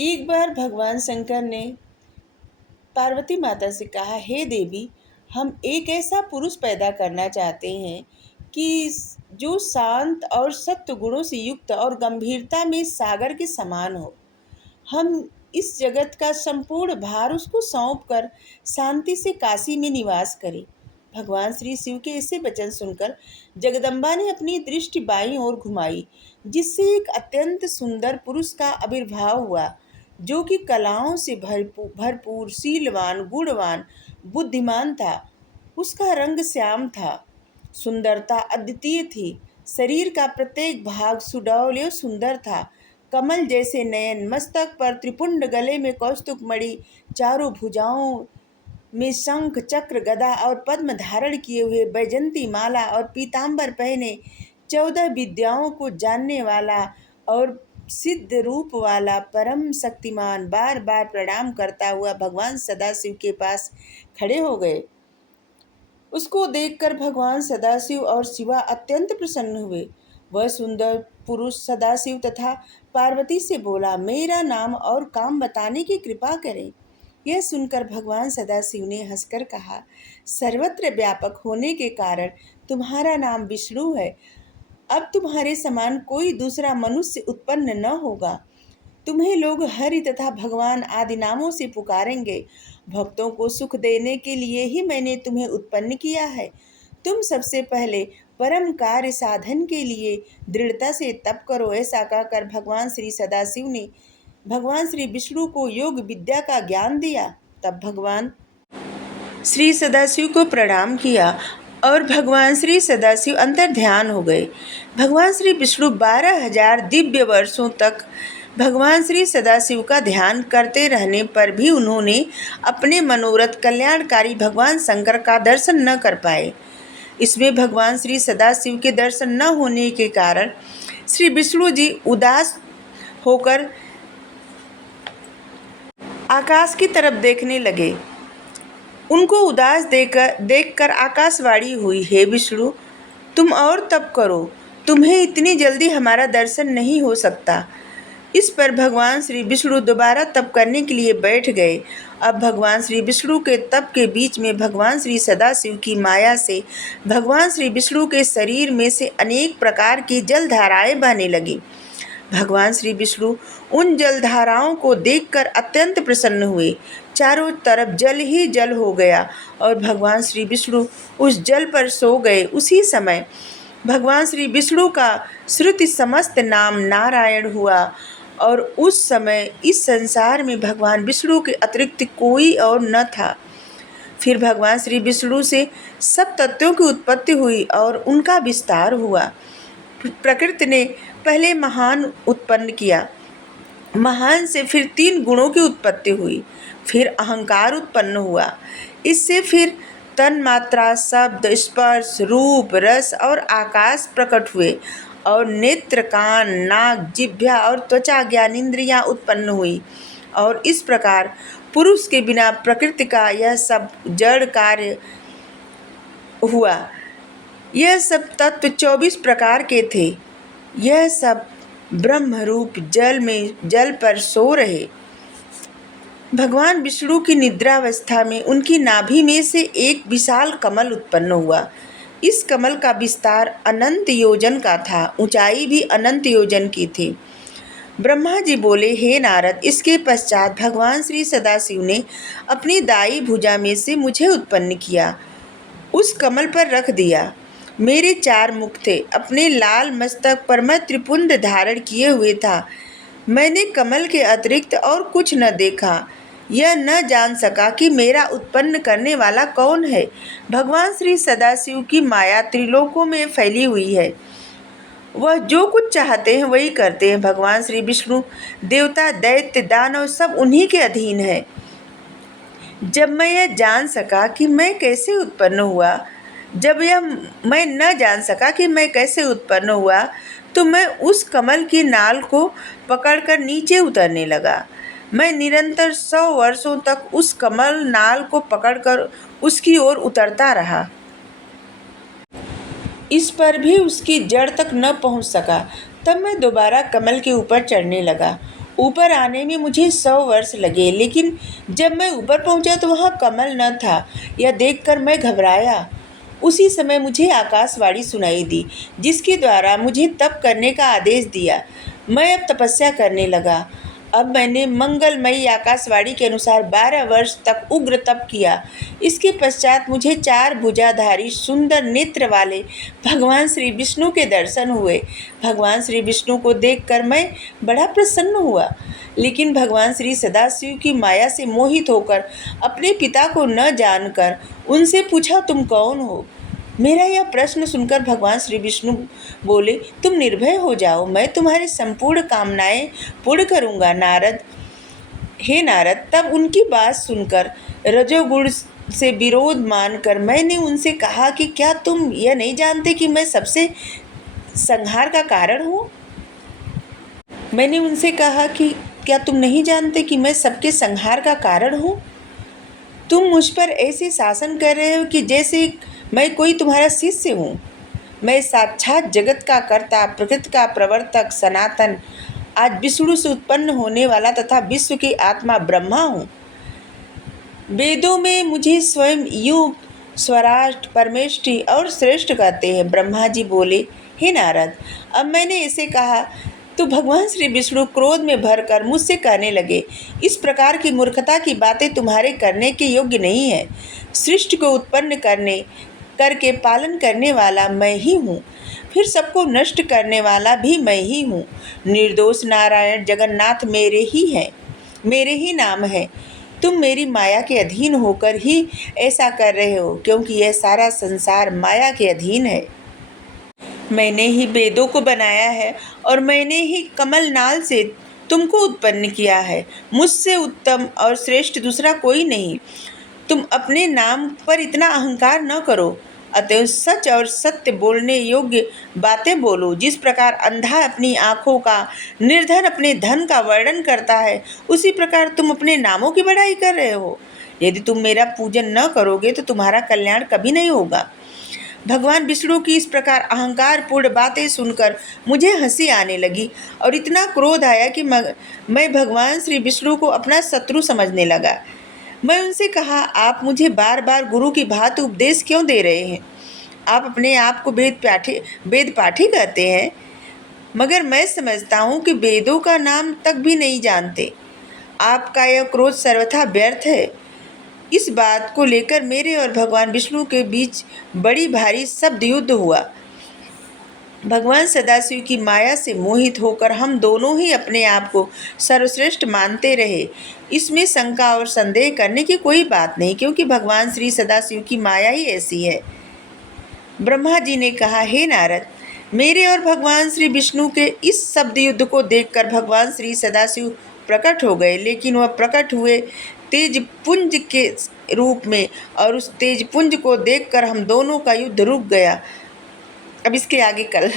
एक बार भगवान शंकर ने पार्वती माता से कहा, हे देवी, हम एक ऐसा पुरुष पैदा करना चाहते हैं कि जो शांत और सत्व गुणों से युक्त और गंभीरता में सागर के समान हो। हम इस जगत का संपूर्ण भार उसको सौंप कर शांति से काशी में निवास करें। भगवान श्री शिव के ऐसे वचन सुनकर जगदम्बा ने अपनी दृष्टि बाईं ओर घुमाई, जिससे एक अत्यंत सुंदर पुरुष का आविर्भाव हुआ, जो कि कलाओं से भरपूर, शीलवान, गुणवान, बुद्धिमान था। उसका रंग श्याम था, सुंदरता अद्वितीय थी। शरीर का प्रत्येक भाग सुडौल एवं सुंदर था। कमल जैसे नयन, मस्तक पर त्रिपुंड, गले में कौस्तुभ मणि, चारों भुजाओं में शंख, चक्र, गदा और पद्म धारण किए हुए, बैजंती माला और पीतांबर पहने, 14 विद्याओं को जानने वाला और सिद्ध रूप वाला परम शक्तिमान बार बार प्रणाम करता हुआ भगवान सदाशिव के पास खड़े हो गए। उसको देखकर भगवान सदाशिव और शिवा अत्यंत प्रसन्न हुए। वह सुंदर पुरुष सदाशिव तथा पार्वती से बोला, मेरा नाम और काम बताने की कृपा करें। यह सुनकर भगवान सदाशिव ने हंसकर कहा, सर्वत्र व्यापक होने के कारण तुम्हारा नाम विष्णु है। अब तुम्हारे समान कोई दूसरा मनुष्य उत्पन्न न होगा। तुम्हें लोग हरि तथा भगवान आदि नामों से पुकारेंगे। भक्तों को सुख देने के लिए ही मैंने तुम्हें उत्पन्न किया है। तुम सबसे पहले परम कार्य साधन के लिए दृढ़ता से तप करो। ऐसा कहकर भगवान श्री सदाशिव ने भगवान श्री विष्णु को योग विद्या का ज्ञान दिया। तब भगवान श्री सदाशिव को प्रणाम किया और भगवान श्री सदाशिव अंतर ध्यान हो गए। भगवान श्री विष्णु 12,000 दिव्य वर्षों तक भगवान श्री सदाशिव का ध्यान करते रहने पर भी उन्होंने अपने मनोरथ कल्याणकारी भगवान शंकर का दर्शन न कर पाए। इसमें भगवान श्री सदाशिव के दर्शन न होने के कारण श्री विष्णु जी उदास होकर आकाश की तरफ देखने लगे। उनको उदास देखकर आकाशवाणी हुई, हे विष्णु, तुम और तप करो, तुम्हें इतनी जल्दी हमारा दर्शन नहीं हो सकता। इस पर भगवान श्री विष्णु दोबारा तप करने के लिए बैठ गए। अब भगवान श्री विष्णु के तप के बीच में भगवान श्री सदाशिव की माया से भगवान श्री विष्णु के शरीर में से अनेक प्रकार की जलधाराएं बहने लगी। भगवान श्री विष्णु उन जलधाराओं को देखकर अत्यंत प्रसन्न हुए। चारों तरफ जल ही जल हो गया और भगवान श्री विष्णु उस जल पर सो गए। उसी समय भगवान श्री विष्णु का श्रुति समस्त नाम नारायण हुआ और उस समय इस संसार में भगवान विष्णु के अतिरिक्त कोई और न था। फिर भगवान श्री विष्णु से सब तत्वों की उत्पत्ति हुई और उनका विस्तार हुआ। प्रकृति ने पहले महान उत्पन्न किया। महान से फिर 3 गुणों की उत्पत्ति हुई। फिर अहंकार उत्पन्न हुआ। इससे फिर तन्मात्रा, शब्द, स्पर्श, रूप, रस और आकाश प्रकट हुए और नेत्र, कान, नाक, जिह्वा और त्वचा ज्ञानेंद्रियां उत्पन्न हुई। और इस प्रकार पुरुष के बिना प्रकृति का यह सब जड़ कार्य हुआ। यह सब तत्व 24 प्रकार के थे। यह सब ब्रह्म रूप जल पर सो रहे। भगवान विष्णु की निद्रावस्था में उनकी नाभि में से एक विशाल कमल उत्पन्न हुआ। इस कमल का विस्तार अनंत योजन का था, ऊंचाई भी अनंत योजन की थी। ब्रह्मा जी बोले, हे नारद, इसके पश्चात भगवान श्री सदाशिव ने अपनी दाई भुजा में से मुझे उत्पन्न किया, उस कमल पर रख दिया। मेरे 4 मुख थे। अपने लाल मस्तक पर मैं त्रिपुंड धारण किए हुए था। मैंने कमल के अतिरिक्त और कुछ न देखा। यह न जान सका कि मेरा उत्पन्न करने वाला कौन है। भगवान श्री सदाशिव की माया त्रिलोकों में फैली हुई है। वह जो कुछ चाहते हैं वही करते हैं। भगवान श्री विष्णु, देवता, दैत्य, दानव सब उन्हीं के अधीन है। जब मैं यह जान सका कि मैं कैसे उत्पन्न हुआ मैं न जान सका कि मैं कैसे उत्पन्न हुआ, तो मैं उस कमल की नाल को पकड़कर नीचे उतरने लगा। मैं निरंतर 100 वर्षों तक उस कमल नाल को पकड़कर उसकी ओर उतरता रहा। इस पर भी उसकी जड़ तक न पहुंच सका। तब मैं दोबारा कमल के ऊपर चढ़ने लगा। ऊपर आने में मुझे 100 वर्ष लगे, लेकिन जब मैं ऊपर पहुंचा तो वहां कमल न था। यह देखकर मैं घबराया। उसी समय मुझे आकाशवाणी सुनाई दी, जिसके द्वारा मुझे तप करने का आदेश दिया। मैं अब तपस्या करने लगा। अब मैंने मंगलमयी आकाशवाणी के अनुसार 12 वर्ष तक उग्र तप किया। इसके पश्चात मुझे 4 भुजाधारी सुंदर नेत्र वाले भगवान श्री विष्णु के दर्शन हुए। भगवान श्री विष्णु को देखकर मैं बड़ा प्रसन्न हुआ, लेकिन भगवान श्री सदाशिव की माया से मोहित होकर अपने पिता को न जानकर उनसे पूछा, तुम कौन हो? मेरा यह प्रश्न सुनकर भगवान श्री विष्णु बोले, तुम निर्भय हो जाओ, मैं तुम्हारी संपूर्ण कामनाएं पूर्ण करूंगा नारद। हे नारद, तब उनकी बात सुनकर रजोगुण से विरोध मानकर मैंने उनसे कहा कि क्या तुम यह नहीं जानते कि मैं सबसे संहार का कारण हूँ? मैंने उनसे कहा कि क्या तुम नहीं जानते कि मैं सबके संहार का कारण हूँ? तुम मुझ पर ऐसे शासन कर रहे हो कि जैसे मैं कोई तुम्हारा शिष्य हूँ। मैं साक्षात जगत का कर्ता, प्रकृति का प्रवर्तक, सनातन, आज विष्णु से उत्पन्न होने वाला तथा विश्व की आत्मा ब्रह्मा हूँ। वेदों में मुझे स्वयं युग, स्वराष्ट्र, परमेष्टि और श्रेष्ठ कहते हैं। ब्रह्मा जी बोले, हे नारद, अब मैंने इसे कहा तो भगवान श्री विष्णु क्रोध में भरकर मुझसे कहने लगे, इस प्रकार की मूर्खता की बातें तुम्हारे करने के योग्य नहीं है। सृष्टि को उत्पन्न करके पालन करने वाला मैं ही हूँ, फिर सबको नष्ट करने वाला भी मैं ही हूँ। निर्दोष नारायण जगन्नाथ मेरे ही नाम है। तुम मेरी माया के अधीन होकर ही ऐसा कर रहे हो, क्योंकि यह सारा संसार माया के अधीन है। मैंने ही वेदों को बनाया है और मैंने ही कमल नाल से तुमको उत्पन्न किया है। मुझसे उत्तम और श्रेष्ठ दूसरा कोई नहीं। तुम अपने नाम पर इतना अहंकार न करो, अतः सच और सत्य बोलने योग्य बातें बोलो। जिस प्रकार अंधा अपनी आँखों का, निर्धन अपने धन का वर्णन करता है, उसी प्रकार तुम अपने नामों की बड़ाई कर रहे हो। यदि तुम मेरा पूजन न करोगे तो तुम्हारा कल्याण कभी नहीं होगा। भगवान विष्णु की इस प्रकार अहंकारपूर्ण बातें सुनकर मुझे हंसी आने लगी और इतना क्रोध आया कि मैं भगवान श्री विष्णु को अपना शत्रु समझने लगा। मैं उनसे कहा, आप मुझे बार बार गुरु की भांति उपदेश क्यों दे रहे हैं? आप अपने आप को वेद पाठी कहते हैं, मगर मैं समझता हूँ कि वेदों का नाम तक भी नहीं जानते। आपका यह क्रोध सर्वथा व्यर्थ है। इस बात को लेकर मेरे और भगवान विष्णु के बीच बड़ी भारी शब्द युद्ध हुआ। भगवान सदाशिव की माया से मोहित होकर हम दोनों ही अपने आप को सर्वश्रेष्ठ मानते रहे। इसमें शंका और संदेह करने की कोई बात नहीं, क्योंकि भगवान श्री सदाशिव की माया ही ऐसी है। ब्रह्मा जी ने कहा, हे नारद, मेरे और भगवान श्री विष्णु के इस शब्द युद्ध को देखकर भगवान श्री सदाशिव प्रकट हो गए, लेकिन वह प्रकट हुए तेज पुंज के रूप में, और उस तेज पुंज को देखकर हम दोनों का युद्ध रुक गया। अब इसके आगे कल